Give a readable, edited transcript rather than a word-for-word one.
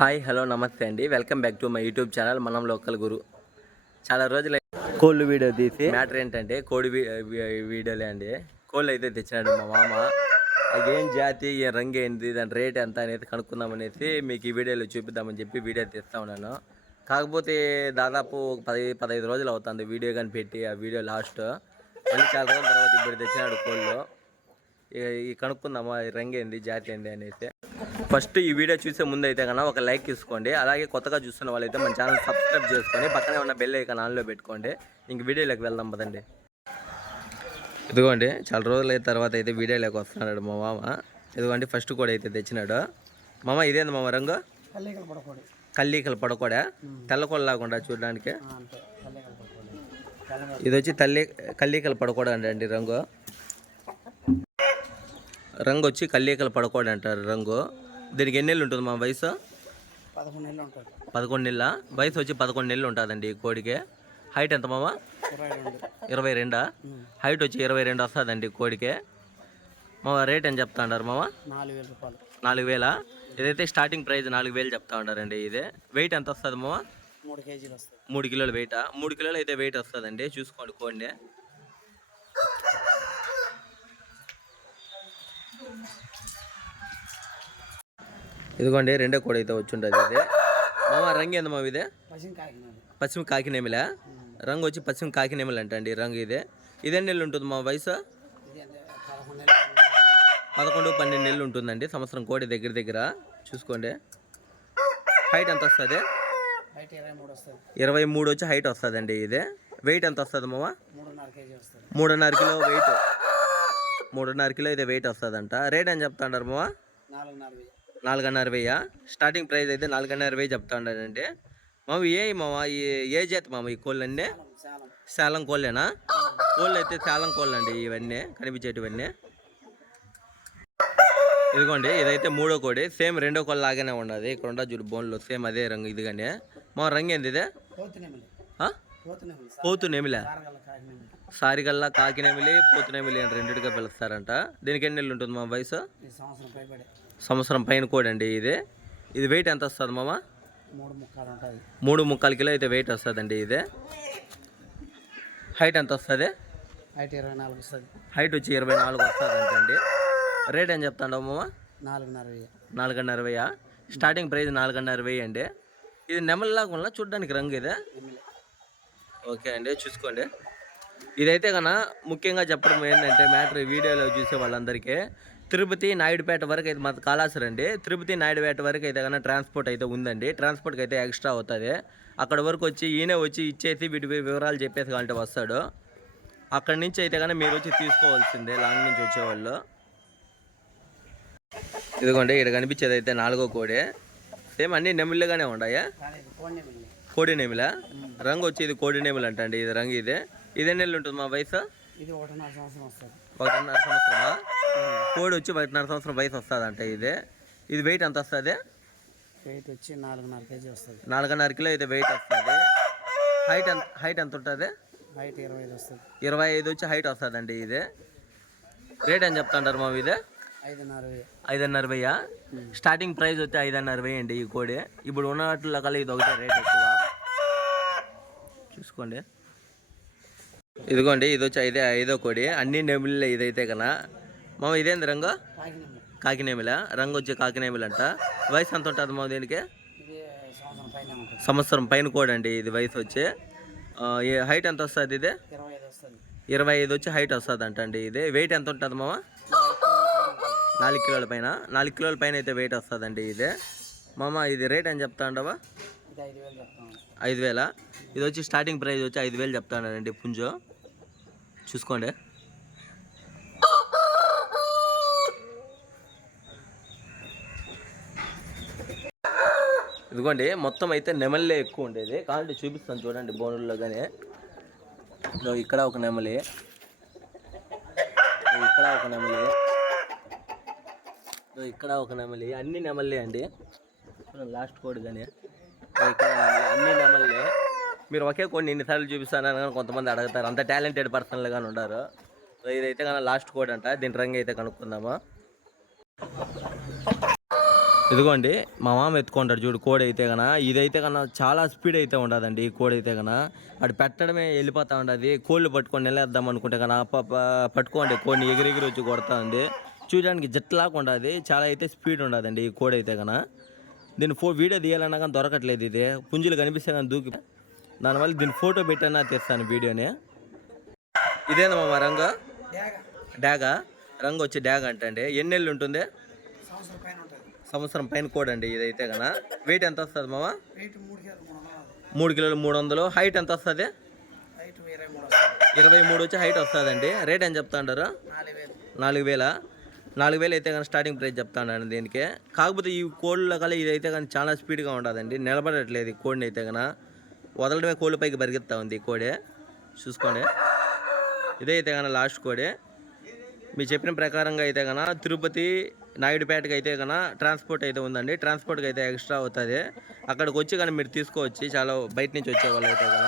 Hi hello నమస్తే అండి. Welcome back to my YouTube channel మనం లోకల్ గురు. చాలా రోజులు కోళ్ళు వీడియో తీసి మ్యాటర్ ఏంటంటే కోడి వీడియోలే అండి. కోళ్ళు అయితే తెచ్చినాడు మా మామ. అదేం జాతి, ఏ రంగు ఏంటి, దాని రేట్ ఎంత అనేది కనుక్కుందామనేసి మీకు ఈ వీడియోలో చూపిద్దామని చెప్పి వీడియో తీస్తూ ఉన్నాను. కాకపోతే దాదాపు 10-15 రోజులు అవుతుంది వీడియో కానీ పెట్టి. ఆ వీడియో లాస్ట్ మళ్ళీ చాలా రోజుల తర్వాత ఇప్పుడు తెచ్చినాడు కోళ్ళు. ఈ కనుక్కుందామా ఈ రంగు ఏంది, జాతి ఏంది అనేసి. ఫస్ట్ ఈ వీడియో చూసే ముందు అయితే కన్నా ఒక లైక్ తీసుకోండి. అలాగే కొత్తగా చూస్తున్న వాళ్ళైతే మన ఛానల్ సబ్స్క్రైబ్ చేసుకొని పక్కనే ఉన్న బెల్ ఐకాన్ ఆన్లో పెట్టుకోండి. ఇంక వీడియోలోకి వెళ్దాం పదండి. ఇదిగోండి చాలా రోజుల తర్వాత అయితే వీడియోలోకి వస్తున్నాడు మా మామ. ఇదిగోండి ఫస్ట్ కూడా అయితే తెచ్చినాడు. మామ ఇదేంది మామ రంగు? కల్లీకలు పడకోడా, తెల్లకొడ లాకుండా చూడడానికి. ఇది వచ్చి కల్లీకలు పడకోడా అండి రంగు. రంగు వచ్చి కల్లీకలు పడకోడా అంటారు రంగు. దీనికి ఎన్ని నెలలు ఉంటుంది మా వయసు? 11 నెలలు ఉంటుంది. 11 నెలల వయసు వచ్చి 11 నెలలు ఉంటుందండి ఈ కోడికి. హైట్ ఎంత మామ? 22. హైట్ వచ్చి 22 వస్తుందండి కోడికి. మా రేట్ అని చెప్తా ఉన్నారు మామ? 4,000 రూపాయలు. 4,000. ఇదైతే స్టార్టింగ్ ప్రైస్ 4,000 చెప్తా ఉన్నారండి. ఇది వెయిట్ ఎంత వస్తుంది మామ? 3 కేజీలు వస్తుంది. 3 కిలోలు వెయిట్. 3 కిలోలు అయితే వెయిట్ వస్తుందండి. చూసుకోండి కోడిని. ఇదిగోండి రెండో కోడి అయితే వచ్చి ఉంటుంది. ఇది మామ రంగు ఎంత మామ? ఇదే పశ్చిమ కాకినేమిలా రంగు వచ్చి పశ్చిమ కాకినేమిలు అంటండి రంగు. ఇదే నెలలు ఉంటుంది మా వయసు? 11-12 నెలలు ఉంటుందండి. సంవత్సరం కోడి దగ్గర చూసుకోండి. హైట్ ఎంత వస్తుంది? 23 వచ్చి హైట్ వస్తుందండి. ఇదే వెయిట్ ఎంత వస్తుంది మామ? 3.5 కిలో వెయిట్. 3.5 కిలో అయితే వెయిట్ వస్తుందంట. రేట్ అని చెప్తా ఉన్నారు మామ? 4,500. స్టార్టింగ్ ప్రైస్ అయితే 4,500 చెప్తా ఉన్నాడండి మామ. మామ ఏ జాతి మామ ఈ కోళ్ళు అన్నీ? శాలం కోళ్ళేనా? కోళ్ళు అయితే శాలం కోళ్ళు అండి ఇవన్నీ కనిపించేటివన్నీ. ఇదిగోండి ఇదైతే మూడో కోడి. సేమ్ రెండో కోళ్ళ లాగానే ఉన్నది. ఇక్కడ ఉండ చూడు బోన్లో సేమ్ అదే రంగు. ఇదిగానే మా రంగు ఏంది? ఇదే పోతు నెమిలా. సారిగల్లా కాకినెమిలి పోతునెమిలి అని రెండింటిగా పిలుస్తారంట. దీనికి ఎన్ని నెలలు ఉంటుంది మా వయసు? సంవత్సరం పైన కోడి అండి. ఇది వెయిట్ ఎంత వస్తుంది మామ? 3.25 కిలో అయితే వెయిట్ వస్తుందండి. హైట్ ఎంత వస్తుంది? హైట్ వచ్చి 24 వస్తుంది అండి. రేట్ ఏం చెప్తాండవు మామ? 4,500. స్టార్టింగ్ ప్రైస్ 4,500 అండి. ఇది నెమలిలాగా ఉన్న చూడడానికి రంగు ఇదే. ఓకే అండి చూసుకోండి. ఇదైతే కన్నా ముఖ్యంగా చెప్పడం ఏంటంటే మ్యాటర్ వీడియోలో చూసే వాళ్ళందరికీ తిరుపతి నాయుడుపేట వరకు అయితే మాది కాళాసర్ అండి. తిరుపతి నాయుడుపేట వరకు అయితే కన్నా ట్రాన్స్పోర్ట్ అయితే ఉందండి. ట్రాన్స్పోర్ట్కి అయితే ఎక్స్ట్రా అవుతుంది. అక్కడ వరకు వచ్చి ఈయనే వచ్చి ఇచ్చేసి వీటి వివరాలు చెప్పేసి కావాలంటే వస్తాడు. అక్కడి నుంచి అయితే కన్నా మీరు వచ్చి తీసుకోవాల్సిందే లాంగ్ నుంచి వచ్చేవాళ్ళు. ఇదిగోండి ఇక్కడ కనిపించేది అయితే 4వ కోడి. సేమ్ అన్ని నెమిళ్ళుగానే ఉన్నాయా? కోడి నెమిల రంగు వచ్చి ఇది కోడి నెమిలి అంటండి. ఇది రంగు ఇదే నెలలు ఉంటుంది మా వయసు? 1.5 సంవత్సరమా? కోడి వచ్చి 1.5 సంవత్సరం వయసు వస్తుందంట. ఇది వెయిట్ ఎంత వస్తుంది? వెయిట్ వచ్చి 4.5 కేజీ వస్తుంది. 4.5 కిలో అయితే వెయిట్ వస్తుంది. హైట్ ఎంత ఉంటుంది? హైట్ 25 వస్తుంది. 25 వచ్చి హైట్ వస్తుందండి. రేట్ అని చెప్తాంటారు మా 5,500. స్టార్టింగ్ ప్రైస్ వచ్చి 5,500 అండి ఈ కోడి. ఇప్పుడు ఉన్న వాటిలో కల్లా ఇది ఒకటే రేట్ ఎక్కువ. చూసుకోండి. ఇదిగోండి ఇది వచ్చి 5వ కోడి. అన్ని నెమిలి ఇదైతే కన్నా మామ ఇదేంది రంగు? కాకినేమిల రంగు వచ్చి కాకినేమిల అంట. వయసు ఎంత ఉంటుంది మామ దీనికి? సంవత్సరం పైన కోడి అండి. ఇది వయసు వచ్చి హైట్ ఎంత వస్తుంది? 25 వచ్చి హైట్ వస్తుంది అంటండి. వెయిట్ ఎంత ఉంటుంది మామ? 4 కిలోల పైన. 4 కిలోల పైన అయితే వెయిట్ వస్తుందండి. మామ ఇది రేట్ అని చెప్తా ఉండవా? 5,000. ఇది వచ్చి స్టార్టింగ్ ప్రైస్ వచ్చి 5,000 చెప్తానండి పుంజు. చూసుకోండి. ఇదిగోండి మొత్తం అయితే నెమల్లే ఎక్కువ ఉండేది. కాబట్టి చూపిస్తాను చూడండి బోనుల్లో కానీ. ఇక్కడ ఒక నెమలి, ఇక్కడ ఒక నెమలి, ఇక్కడ ఒక నెమలి. అన్ని నెమల్లే అండి. లాస్ట్ కోడి కానీ ఇక్కడ అన్ని నెమల్లే. మీరు ఒకే కోడిని ఎన్నిసార్లు చూపిస్తానని కానీ కొంతమంది అడుగుతారు. అంత టాలెంటెడ్ పర్సన్లు కానీ ఉన్నారు. ఇదైతే కానీ లాస్ట్ కోడి అంట. దీని రంగు అయితే కనుక్కుందామా. ఇదిగోండి మా మామ ఎత్తుకుంటాడు చూడు కోడి అయితే కన ఇదైతే కన్నా చాలా స్పీడ్ అయితే ఉండదండి ఈ కోడి అయితే కన అటు పెట్టడమే వెళ్ళిపోతా ఉండదు కోళ్ళు పట్టుకొని నిలేద్దాం అనుకుంటే కన పట్టుకోండి కోడిని ఎగిరెగిరి వచ్చి కొడతా ఉంది చూడడానికి జట్లాగా ఉండదు చాలా అయితే స్పీడ్ ఉండదండి ఈ కోడి అయితే కన దీని వీడియో తీయాలన్నా కానీ దొరకట్లేదు ఇది పుంజులు కనిపిస్తే కానీ దూకి దానివల్ల దీని ఫోటో పెట్టన్నా తీస్తాను వీడియోని ఇదేనా మా రంగు డాగా రంగు వచ్చి డాగ్ అంటే ఎన్ని నెలలు ఉంటుంది సంవత్సరం పైన ఉంటుంది. సంవత్సరం పైన కోడి అండి ఇదైతే కన వెయిట్ ఎంత వస్తుంది మామ వెయిట్ 3 కిలోలు 300. 3 కిలోలు 300 హైట్ ఎంత వస్తుంది హైట్ 23 వస్తుంది. 23 వచ్చి హైట్ వస్తుందండి రేట్ ఏం చెప్తా ఉంటారు 4000. 4,000 అయితే కానీ స్టార్టింగ్ ప్రైస్ చెప్తా ఉన్నాను దీనికి కాకపోతే ఈ కోళ్ళ కల ఇదైతే కానీ చాలా స్పీడ్గా ఉండదండి నిలబడట్లేదు ఈ కోడిని అయితే కన వదలడమే కోళ్ళ పైకి పరిగెత్తా ఉంది ఈ కోడి చూసుకోండి ఇదైతే కానీ లాస్ట్ కోడి మీరు చెప్పిన ప్రకారంగా అయితే కన తిరుపతి నాయుడుపేటకి అయితే కన ట్రాన్స్పోర్ట్ అయితే ఉందండి ట్రాన్స్పోర్ట్కి అయితే ఎక్స్ట్రా అవుతుంది అక్కడికి వచ్చి కానీ మీరు తీసుకోవచ్చు చాలా బయట నుంచి వచ్చే వాళ్ళు అయితే కన